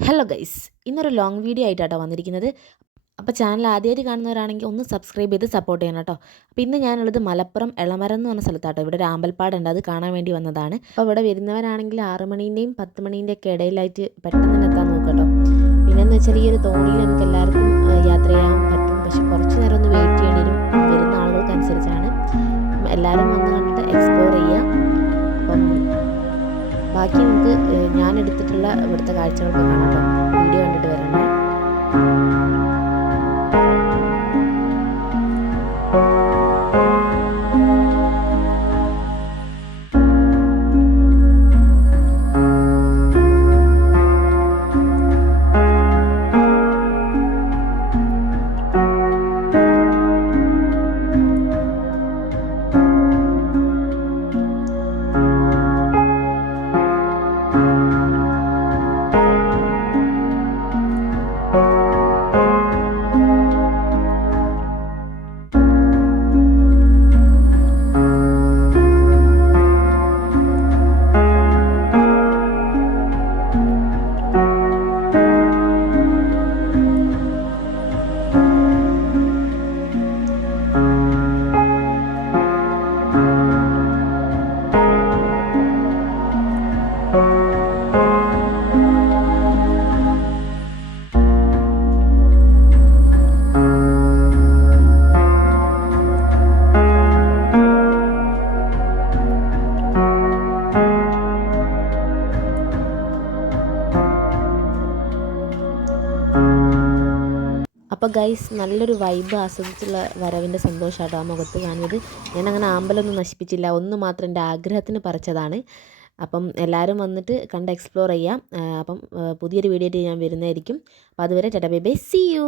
Hello guys ഇന്നൊരു long video ആയിട്ടാട്ടോ വന്നിരിക്കുന്നത്. അപ്പോൾ ചാനൽ ആദ്യമായിട്ട് കാണുന്നവരാണെങ്കിൽ ഒന്ന് സബ്സ്ക്രൈബ് ചെയ്ത് സപ്പോർട്ട് ചെയ്യണം കേട്ടോ അപ്പോൾ ഇന്ന് ഞാനുള്ളത് മലപ്പുറം എളമരം എന്ന് പറഞ്ഞ സ്ഥലത്താട്ടോ. ഇവിടെ ഒരു ആമ്പൽപ്പാടുണ്ട് അത് കാണാൻ വേണ്ടി വന്നതാണ്. അപ്പോൾ ഇവിടെ വരുന്നവരാണെങ്കിൽ ആറ് മണീന്റെയും പത്ത് മണീന്റെ ഒക്കെ ഇടയിലായിട്ട് പെട്ടെന്ന് തന്നെ എത്താൻ നോക്കട്ടോ പിന്നെന്ന് വെച്ചാൽ ഈ ഒരു തോണിയിൽ നമുക്ക് എല്ലാവർക്കും യാത്ര ചെയ്യാൻ പറ്റും. പക്ഷെ കുറച്ച് നേരം ഒന്ന് വെയിറ്റ് ചെയ്യേണ്ടി വരും. വരുന്ന ആളുകൾക്കനുസരിച്ചാണ്. എല്ലാവരും വന്ന് കണ്ടിട്ട് എക്സ്പ്ലോർ ചെയ്യുക. അപ്പം ബാക്കി നമുക്ക് ഞാൻ എടുത്തിട്ടുള്ള ഇവിടുത്തെ കാഴ്ചകളൊക്കെ കാണാം വീഡിയോ കണ്ടിട്ട് അപ്പോൾ ഗൈസ് നല്ലൊരു വൈബ് ആസ്വദിച്ചുള്ള വരവിന്റെ സന്തോഷമാട്ടോ ആ മുഖത്ത് കാണുന്നത് ഞാൻ അങ്ങനെ ആമ്പലൊന്നും നശിപ്പിച്ചില്ല ഒന്ന് മാത്രം എന്റെ ആഗ്രഹത്തിന് പറിച്ചതാണ്. അപ്പം എല്ലാവരും വന്നിട്ട് കണ്ട് എക്സ്പ്ലോർ ചെയ്യാം. അപ്പം പുതിയൊരു വീഡിയോ ഞാൻ വരുന്നതായിരിക്കും. അപ്പോൾ അതുവരെ tata bye bye see you